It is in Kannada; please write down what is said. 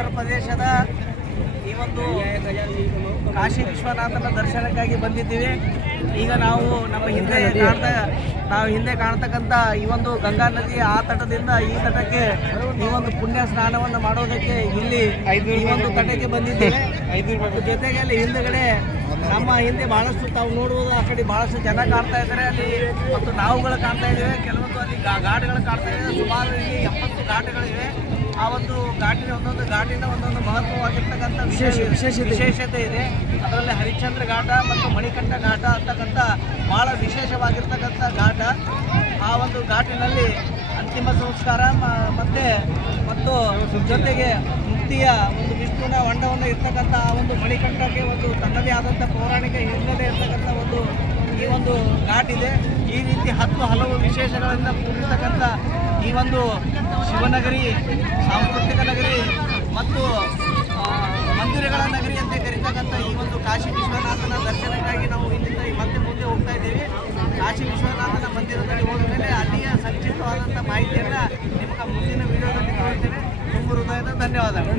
ಉತ್ತರ ಪ್ರದೇಶದ ಈ ಒಂದು ಕಾಶಿ ವಿಶ್ವನಾಥನ ದರ್ಶನಕ್ಕಾಗಿ ಬಂದಿದ್ದೀವಿ. ಈಗ ನಾವು ನಮ್ಮ ಹಿಂದೆ ಕಾಣ್ತಕ್ಕಂಥ ಈ ಒಂದು ಗಂಗಾ ನದಿ ಆ ತಟದಿಂದ ಈ ತಟಕ್ಕೆ ಈ ಒಂದು ಪುಣ್ಯ ಸ್ನಾನವನ್ನು ಮಾಡೋದಕ್ಕೆ ಇಲ್ಲಿ ಈ ಒಂದು ತಟಕ್ಕೆ ಬಂದಿದ್ದೇವೆ. ಜೊತೆಗೆ ಅಲ್ಲಿ ಹಿಂದೆಗಡೆ ನಮ್ಮ ಹಿಂದೆ ಬಹಳಷ್ಟು ತಾವು ನೋಡುವುದು ಆ ಕಡೆ ಬಹಳಷ್ಟು ಜನ ಕಾಣ್ತಾ ಇದ್ದಾರೆ. ಅಲ್ಲಿ ಮತ್ತು ನಾವುಗಳು ಕಾಣ್ತಾ ಇದ್ದೇವೆ. ಕೆಲವೊಂದು ಅಲ್ಲಿ ಘಾಟ್ಗಳು ಕಾಣ್ತಾ ಇದ್ದೇವೆ. ಸುಮಾರು ಇಲ್ಲಿ 70 ಘಾಟ್ಗಳಿವೆ. ಆ ಒಂದು ಘಾಟಿನ ಒಂದೊಂದು ಮಹತ್ವವಾಗಿರ್ತಕ್ಕಂಥ ವಿಶೇಷತೆ ಇದೆ. ಅದರಲ್ಲಿ ಹರಿಶ್ಚಂದ್ರ ಘಾಟ ಮತ್ತು ಮಣಿಕಂಠ ಘಾಟ ಅಂತಕ್ಕಂಥ ಬಹಳ ವಿಶೇಷವಾಗಿರ್ತಕ್ಕಂಥ ಘಾಟ. ಆ ಒಂದು ಘಾಟಿನಲ್ಲಿ ಅಂತಿಮ ಸಂಸ್ಕಾರ ಮತ್ತು ಜೊತೆಗೆ ಮುಕ್ತಿಯ ಒಂದು ವಿಷ್ಣುವಿನ ಹೊಂಡವನ್ನು ಇರ್ತಕ್ಕಂಥ ಆ ಒಂದು ಮಣಿಕಂಠಕ್ಕೆ ಒಂದು ತನ್ನದೇ ಆದಂಥ ಪೌರಾಣಿಕ ಹಿನ್ನೆಲೆ ಇರ್ತಕ್ಕಂಥ ಈ ಒಂದು ಘಾಟ್ ಇದೆ. ಈ ರೀತಿ ಹಲವು ವಿಶೇಷಗಳಿಂದ ಕೂಡಿರ್ತಕ್ಕಂಥ ಈ ಒಂದು ಶಿವನಗರಿ, ಸಾಂಸ್ಕೃತಿಕ ನಗರಿ ಮತ್ತು ಮಂದಿರಗಳ ನಗರಿ ಅಂತ ಕರೀತಕ್ಕಂಥ ಈ ಒಂದು ಕಾಶಿ ವಿಶ್ವನಾಥನ ದರ್ಶನಕ್ಕಾಗಿ ನಾವು ಇಲ್ಲಿಂದ ಮತ್ತೆ ಮುಂದೆ ಹೋಗ್ತಾ ಇದ್ದೀವಿ. ಕಾಶಿ ವಿಶ್ವನಾಥನ ಮಂದಿರದಲ್ಲಿ ಹೋದ ಮೇಲೆ ಅಲ್ಲಿಯ ಸಂಕ್ಷಿಪ್ತವಾದಂಥ ಮಾಹಿತಿಯನ್ನು ನಿಮಗೆ ಮುಂದಿನ ವಿಡಿಯೋದಲ್ಲಿ ತೋರಿಸ್ತೇನೆ. ತುಂಬ ಹೃದಯದ ಧನ್ಯವಾದಗಳು.